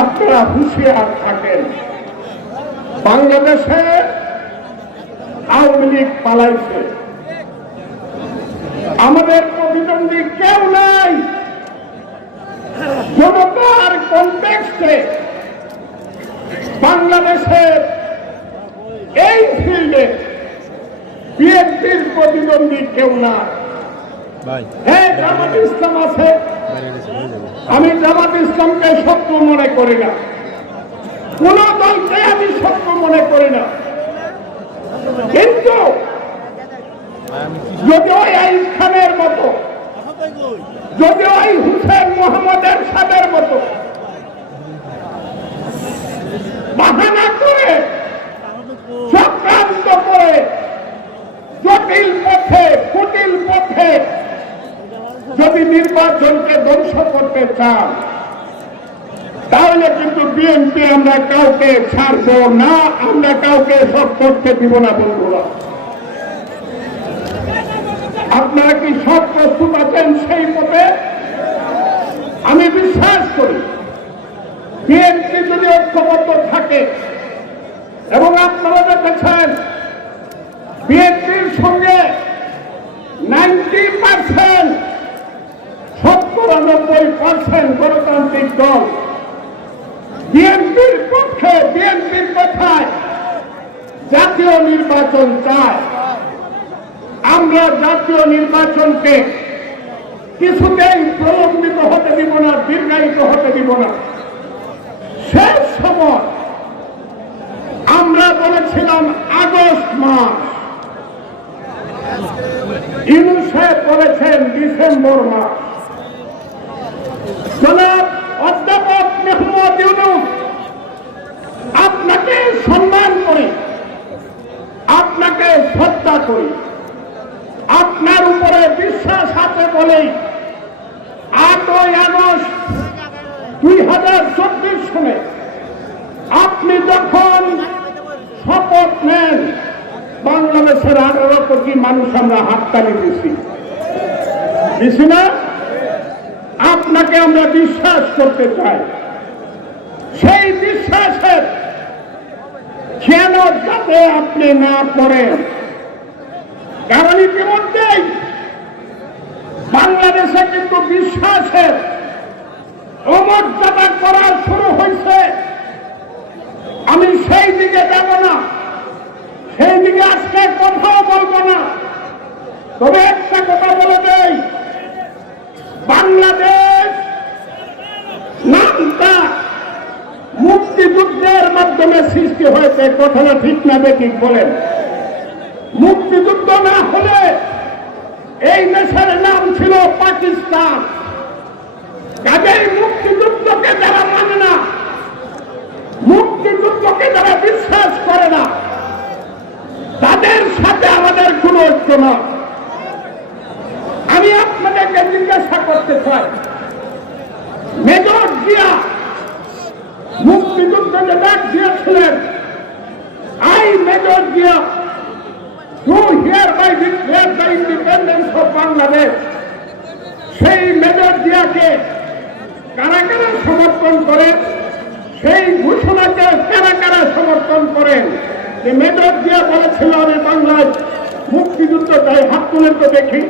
আপনারা হুঁশিয়ার থাকেন। বাংলাদেশে আওয়ামী লীগ পালাইছে। আমাদের প্রতিদ্বন্দ্বী কেউ নাই। জনতার কনটেক্সটে বাংলাদেশের এই ফিল্ডে বিএনপির প্রতিদ্বন্দ্বী কেউ না হ্যাঁ জামাত ইসলাম আছে। আমি জামাত ইসলামকে শত্রু মনে করি না। কোন দলকে আমি শত্রু মনে করি না। কিন্তু যদি ওই আইব খানের মতো, যদি ওই হুসেন মোহাম্মদের সাদের মতো বাহানা করে, চক্রান্ত করে জটিল যদি নির্বাচনকে ধ্বংস করতে চান, তাহলে কিন্তু বিএনপি আমরা কাউকে ছাড়বো না, আমরা কাউকে সব করতে দিব না, বন্ধুরা। আপনারা কি সব প্রস্তুত আছেন সেই মতে আমি বিশ্বাস করি বিএনপি যদি ঐক্যবদ্ধ থাকে, এবং আপনারা দেখেছেন দল। বিএনপির পক্ষে, বিএনপির কথায় জাতীয় নির্বাচন চায় আমরা জাতীয় নির্বাচনকে কিছুতেই প্রলম্বিত হতে দিব না, দীর্ঘায়িত হতে দিব না। শেষ সময় আমরা বলেছিলাম আগস্ট মাস। ইউনুসে বলেছেন ডিসেম্বর মাস। শ্রদ্ধা করি। আপনার উপরে বিশ্বাস আছে বলেই আটই আগস্ট দুই হাজার চব্বিশ সালে আপনি যখন শপথ নেন, বাংলাদেশের আঠারো কোটি মানুষ আমরা হাততালি দিছি। দিছি না? আপনাকে আমরা বিশ্বাস করতে চাই। সেই বিশ্বাসের কেন যাতে আপনি না করেন? কারণ ইতিমধ্যেই বাংলাদেশে কিন্তু বিশ্বাসের অমর্যাদা করা শুরু হয়েছে। আমি সেই দিকে যাব না। সেই দিকে আজকে কথাও বলব না। তবে একটা কথা বলে দেই। বাংলাদেশ নামটা মুক্তিযুদ্ধের মাধ্যমে সৃষ্টি হয়েছে, কথাটা ঠিক না, বেঠিক বলেন। মুক্তিযুদ্ধ না হলে এই দেশের নাম ছিল পাকিস্তান। কাজেই মুক্তিযুদ্ধকে যারা মানে না, মুক্তিযুদ্ধকে যারা বিশ্বাস করে না, তাদের সাথে আমাদের কোন ঐক্য না। আমি আপনাদেরকে জিজ্ঞাসা করতে চাই, মেজর জিয়া মুক্তিযুদ্ধকে ডাক দিয়েছিলেন, I major Zia who hereby declare the independence of Bangladesh? সেই মেজর জিয়াকে কারা কারা সমর্থন করেন? সেই ঘোষণাকে কারা কারা সমর্থন করেন? যে মেজর জিয়া বলেছিল, আমি বাংলায় মুক্তিযুদ্ধ চাই, হাত তুলে তো দেখি।